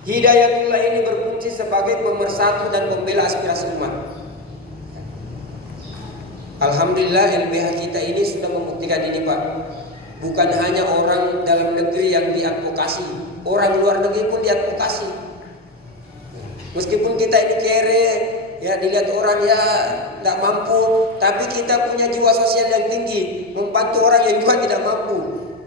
Hidayatullah ini berfungsi sebagai pemersatu dan pembela aspirasi umat. Alhamdulillah LBH kita ini sudah membuktikan ini Pak. Bukan hanya orang dalam negeri yang diadvokasi, orang luar negeri pun diadvokasi. Meskipun kita ini kere, ya dilihat orang ya tidak mampu, tapi kita punya jiwa sosial yang tinggi, membantu orang yang juga tidak mampu,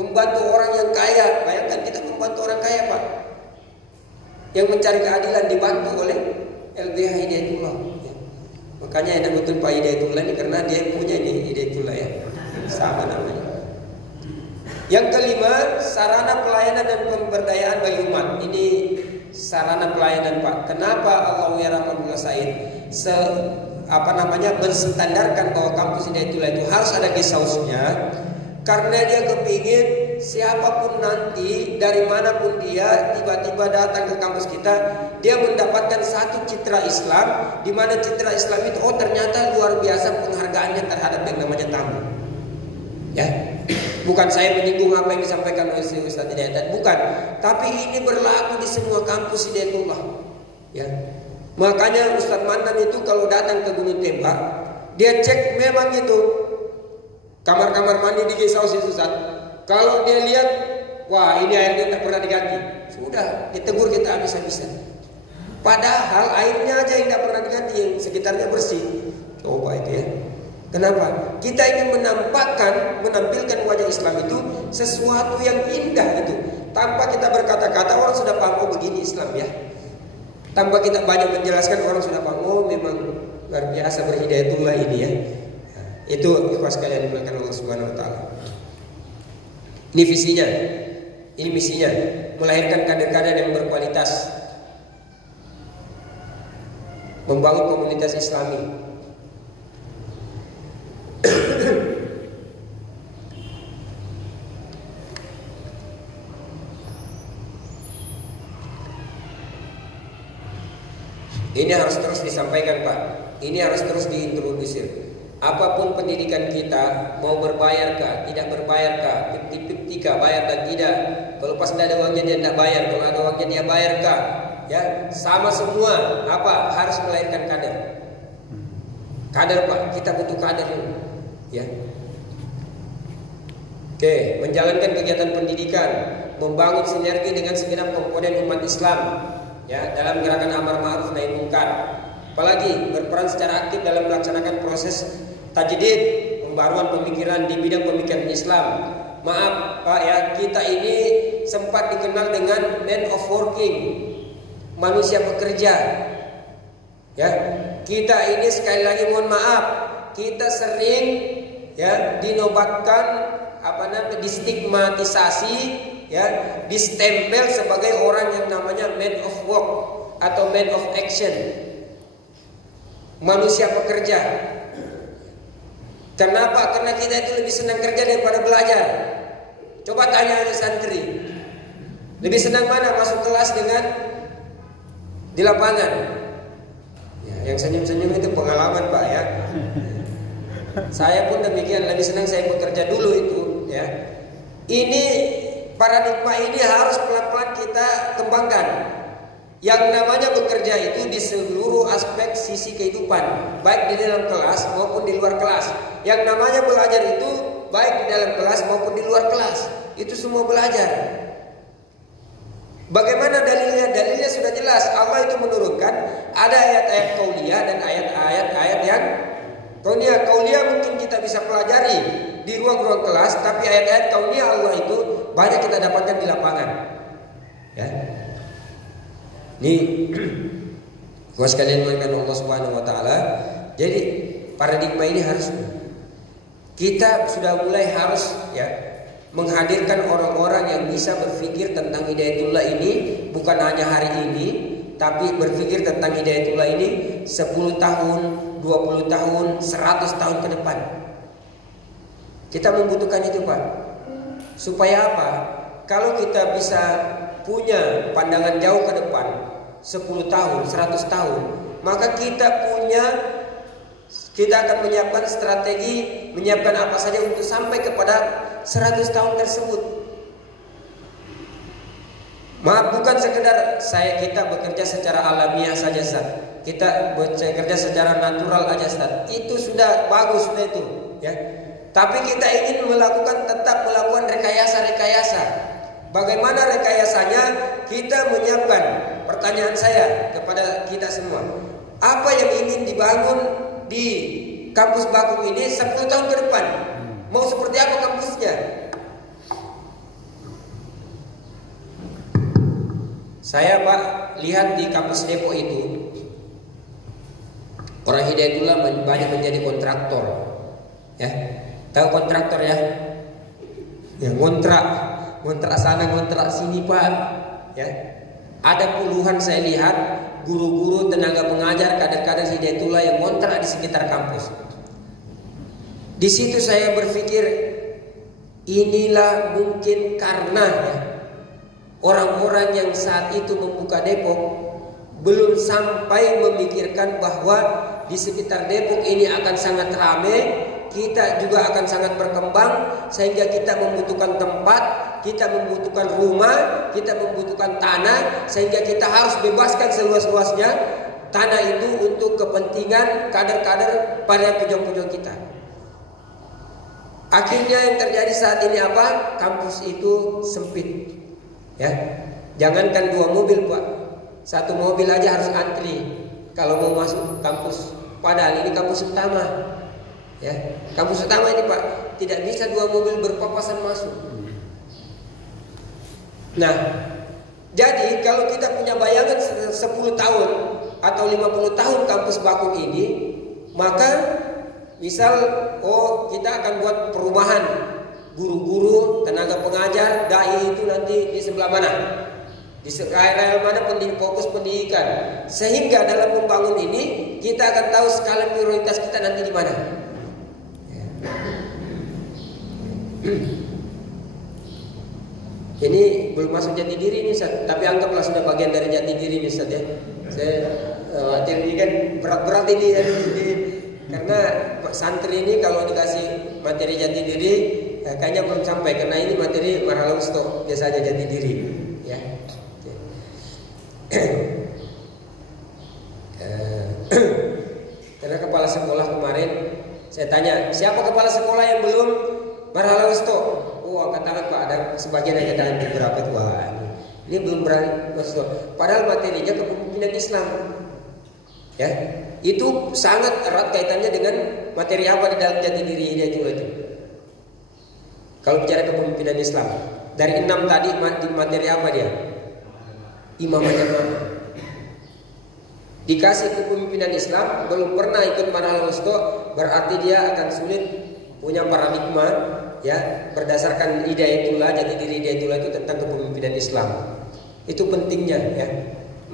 membantu orang yang kaya. Bayangkan kita membantu orang kaya Pak, yang mencari keadilan dibantu oleh LBH Hidayatullah. Ya. Makanya enak betul Pak Hidayatullah ini karena dia punya ini Hidayatullah ya, sama namanya. Yang kelima, sarana pelayanan dan pemberdayaan bagi umat. Ini sarana pelayanan Pak. Kenapa Allah ya Rahmatullah Said menstandarkan bahwa kampus Hidayatullah itu harus ada guest house-nya? Karena dia kepingin siapapun nanti dari manapun dia tiba-tiba datang ke kampus kita, dia mendapatkan satu citra Islam, di mana citra Islam itu ternyata luar biasa penghargaannya terhadap yang namanya tamu. Ya. Bukan saya menyinggung apa yang disampaikan oleh Ustaz Hidayat, bukan. Tapi ini berlaku di semua kampus Hidayatullah. Ya. Makanya Ustaz Mandan itu kalau datang ke Gunung Tembak, dia cek memang itu kamar-kamar mandi di guest house itu Ustaz. Kalau dia lihat, wah ini airnya tak pernah diganti, sudah ditegur kita habis-habisan. Padahal airnya aja yang tak pernah diganti, yang sekitarnya bersih. Coba itu ya. Kenapa? Kita ingin menampilkan wajah Islam itu sesuatu yang indah gitu. Tanpa kita berkata-kata orang sudah paham, oh begini Islam ya. Tanpa kita banyak menjelaskan orang sudah paham, oh memang luar biasa berhidayatullah ini ya. Itu ikhwas kalian dimuliakan Allah Subhanahu wa taala. Ini visinya. Ini misinya, melahirkan kader-kader yang berkualitas. Membangun komunitas Islami. Ini harus terus disampaikan Pak. Ini harus terus diintrodusir. Apapun pendidikan kita, mau berbayar kah, tidak berbayar kah, 50-50 kah, bayar dan tidak. Kalau pas tidak ada uangnya dia tidak bayar, kalau ada uangnya dia bayar kah. Ya, sama semua. Apa? Harus melahirkan kader. Kader Pak, kita butuh kader ini. Ya. Oke, menjalankan kegiatan pendidikan, membangun sinergi dengan segenap komponen umat Islam. Ya, dalam gerakan amar ma'ruf nahi munkar. Apalagi berperan secara aktif dalam melaksanakan proses tajdid, pembaruan pemikiran di bidang pemikiran Islam. Maaf Pak ya, kita ini sempat dikenal dengan man of working, manusia pekerja. Ya, kita ini sekali lagi mohon maaf, kita sering ya dinobatkan distigmatisasi, ya, distempel sebagai orang yang namanya man of work atau man of action, manusia pekerja. Kenapa? Karena kita itu lebih senang kerja daripada belajar. Coba tanya oleh santri, lebih senang mana, masuk kelas dengan di lapangan? Ya, yang senyum-senyum itu pengalaman Pak ya. Saya pun demikian, lebih senang saya bekerja dulu itu ya. Ini paradigma ini harus pelan-pelan kita kembangkan. Yang namanya bekerja itu di seluruh aspek sisi kehidupan, baik di dalam kelas maupun di luar kelas. Yang namanya belajar itu baik di dalam kelas maupun di luar kelas. Itu semua belajar. Bagaimana dalilnya? Dalilnya sudah jelas. Allah itu menurunkan ada ayat-ayat qauliyah dan ayat-ayat yang qauliyah. Qauliyah mungkin kita bisa pelajari di ruang-ruang kelas, tapi ayat-ayat qauliyah Allah itu banyak kita dapatkan di lapangan. Ya. Ini kuas kalian mengatakan Allah Subhanahu wa taala. Jadi paradigma ini harus kita sudah mulai harus ya menghadirkan orang-orang yang bisa berpikir tentang hidayatullah ini bukan hanya hari ini, tapi berpikir tentang hidayatullah ini 10 tahun, 20 tahun, 100 tahun ke depan. Kita membutuhkan itu Pak. Supaya apa? Kalau kita bisa punya pandangan jauh ke depan 10 tahun, 100 tahun, maka kita akan menyiapkan strategi, menyiapkan apa saja untuk sampai kepada 100 tahun tersebut. Maaf, bukan sekedar kita bekerja secara alamiah saja, Ustaz. Kita bekerja secara natural aja, Ustaz. Itu sudah bagus, sudah itu, ya. Tapi kita ingin tetap melakukan rekayasa-rekayasa. Bagaimana rekayasanya? Kita menyiapkan. Pertanyaan saya kepada kita semua, apa yang ingin dibangun di kampus Bakung ini 10 tahun ke depan? Mau seperti apa kampusnya? Saya Pak lihat di kampus Depok itu orang Hidayatullah banyak menjadi kontraktor, ya. Tahu kontraktor ya? Ya, ngontrak sana, ngontrak sini Pak, ya. Ada puluhan saya lihat guru-guru, tenaga pengajar, kader-kader Hidayatullah yang ngontrak di sekitar kampus. Di situ saya berpikir, inilah mungkin karena ya, orang-orang yang saat itu membuka Depok belum sampai memikirkan bahwa di sekitar Depok ini akan sangat ramai, kita juga akan sangat berkembang, sehingga kita membutuhkan tempat, kita membutuhkan rumah, kita membutuhkan tanah, sehingga kita harus bebaskan seluas-luasnya tanah itu untuk kepentingan kader-kader pada pujang-pujang kita. Akhirnya yang terjadi saat ini apa? Kampus itu sempit, ya. Jangankan 2 mobil Pak, 1 mobil aja harus antri kalau mau masuk kampus. Padahal ini kampus utama, ya. Kampus utama ini Pak, tidak bisa 2 mobil berpapasan masuk. Nah, jadi kalau kita punya bayangan 10 tahun atau 50 tahun kampus Bakung ini, maka misal, kita akan buat perumahan guru-guru, tenaga pengajar, dai itu nanti di sebelah mana? Di area mana fokus pendidikan. Sehingga dalam membangun ini kita akan tahu skala prioritas kita nanti di mana. Ini belum masuk jati diri nih, Ustaz. Tapi anggaplah sudah bagian dari jati diri nih, Ustaz, ya. Saya khawatir ini kan berat-berat ini ya. Karena santri ini kalau dikasih materi jati diri kayaknya belum sampai, karena ini materi marhalah ustok, biasa aja jati diri, ya. Karena kepala sekolah kemarin saya tanya, siapa kepala sekolah yang belum marhalah ustok? Angkat tangan Pak, ada sebagian yang ada beberapa itu. Ini belum berani ustok. Padahal materinya kepemimpinan Islam, ya. Itu sangat erat kaitannya dengan materi apa di dalam jati diri dia itu. Kalau bicara kepemimpinan Islam, dari 6 tadi materi apa dia? Imam agama. Dikasih kepemimpinan Islam, belum pernah ikut marhalah ustok, berarti dia akan sulit punya paradigma, ya, berdasarkan Hidayatullah, jati diri Hidayatullah itu tentang kepemimpinan Islam. Itu pentingnya, ya,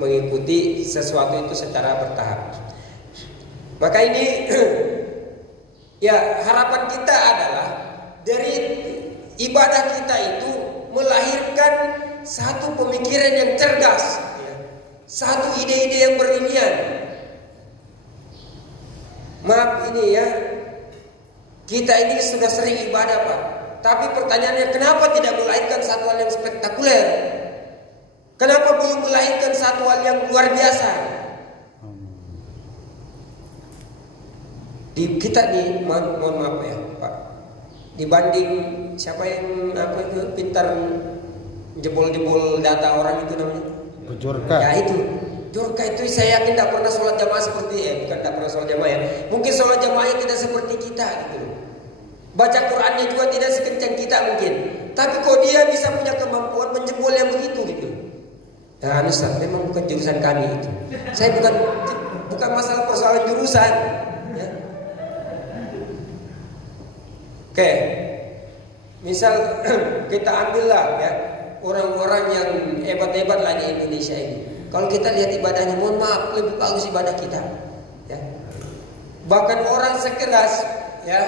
mengikuti sesuatu itu secara bertahap. Maka ini ya, harapan kita adalah dari ibadah kita itu melahirkan satu pemikiran yang cerdas, ya, satu ide-ide yang brilian. Maaf ini ya, kita ini sudah sering ibadah Pak, tapi pertanyaannya kenapa tidak melahirkan satu hal yang spektakuler? Kenapa belum melahirkan satu hal yang luar biasa? Kita nih, mohon maaf ya Pak, dibanding siapa yang itu pintar jebol-jebol data orang itu namanya Jorka. Ya itu Jorka itu saya yakin tidak pernah sholat jamaah seperti bukan tidak pernah sholat jamaah ya, mungkin sholat jamaahnya tidak seperti kita gitu. Baca Qurannya juga tidak sekencang kita mungkin, tapi kok dia bisa punya kemampuan menjebol yang begitu gitu. Ya Ustaz, memang bukan jurusan kami itu. Saya bukan masalah persoalan jurusan, ya. Oke, misal kita ambillah ya orang-orang yang hebat-hebat lah di Indonesia ini. Kalau kita lihat ibadahnya, mohon maaf, lebih bagus ibadah kita, ya. Bahkan orang sekelas, ya,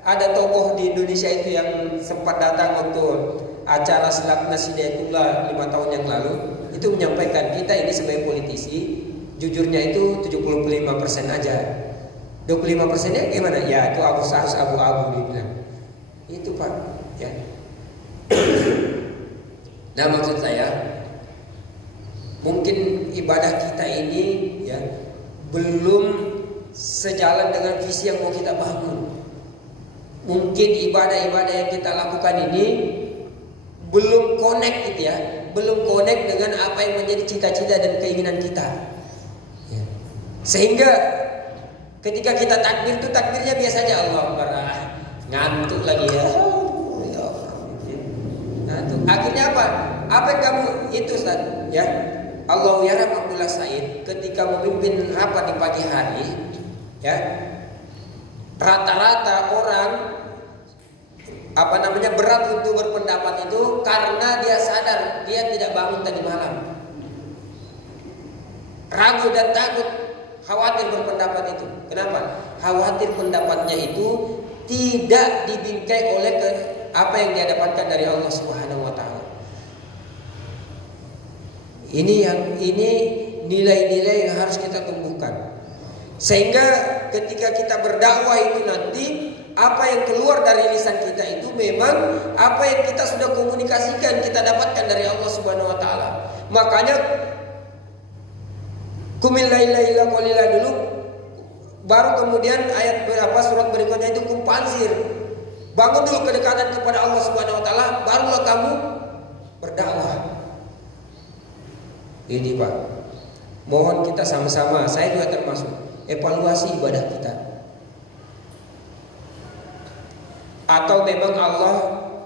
ada tokoh di Indonesia itu yang sempat datang untuk acara Selaknas Hidayatullah 5 tahun yang lalu, itu menyampaikan kita ini sebagai politisi, jujurnya itu 75% aja. 25%-nya gimana? Ya itu harus abu-abu dibilang. Itu Pak, ya. Nah maksud saya, mungkin ibadah kita ini ya belum sejalan dengan visi yang mau kita bangun. Mungkin ibadah-ibadah yang kita lakukan ini belum connect gitu ya, belum connect dengan apa yang menjadi cita-cita dan keinginan kita. Ya. Sehingga ketika kita takbir itu takbirnya biasanya Allah Akbar, ngantuk lagi ya. Ngantuk. Akhirnya apa? Apa yang kamu itu Ustaz? Ya. Allah yarham Abdullah Said ketika memimpin rapat di pagi hari, ya. Rata-rata orang berat untuk berpendapat itu karena dia sadar dia tidak bangun tadi malam, ragu dan takut, khawatir berpendapat itu. Kenapa? Khawatir pendapatnya itu tidak dibingkai oleh apa yang dia dapatkan dari Allah Subhanahu wa taala. Ini nilai-nilai yang harus kita tumbuhkan. Sehingga ketika kita berdakwah itu nanti apa yang keluar dari lisan kita itu memang apa yang kita sudah komunikasikan, kita dapatkan dari Allah Subhanahu wa taala. Makanya kumil laila illa qalila dulu, baru kemudian ayat surat berikutnya itu kumpanzir. Bangun dulu kedekatan kepada Allah Subhanahu wa taala, barulah kamu berdakwah. Ini Pak, mohon kita sama-sama, saya juga termasuk, evaluasi ibadah kita. Atau memang Allah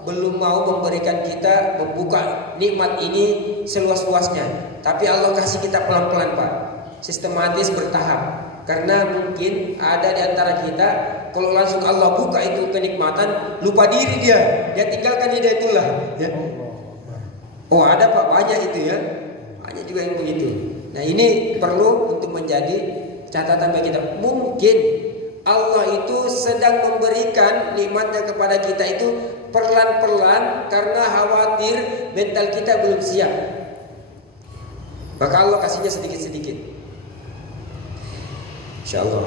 belum mau memberikan kita, membuka nikmat ini seluas-luasnya, tapi Allah kasih kita pelan-pelan Pak, sistematis, bertahap. Karena mungkin ada di antara kita, kalau langsung Allah buka itu kenikmatan, lupa diri dia tinggalkan ide itulah ya. Oh ada Pak, banyak itu ya, banyak juga yang begitu. Nah ini perlu untuk menjadi catatan bagi kita. Mungkin Allah itu sedang memberikan nikmatnya kepada kita itu perlahan-pelan karena khawatir mental kita belum siap. Maka Allah kasihnya sedikit-sedikit. Insyaallah.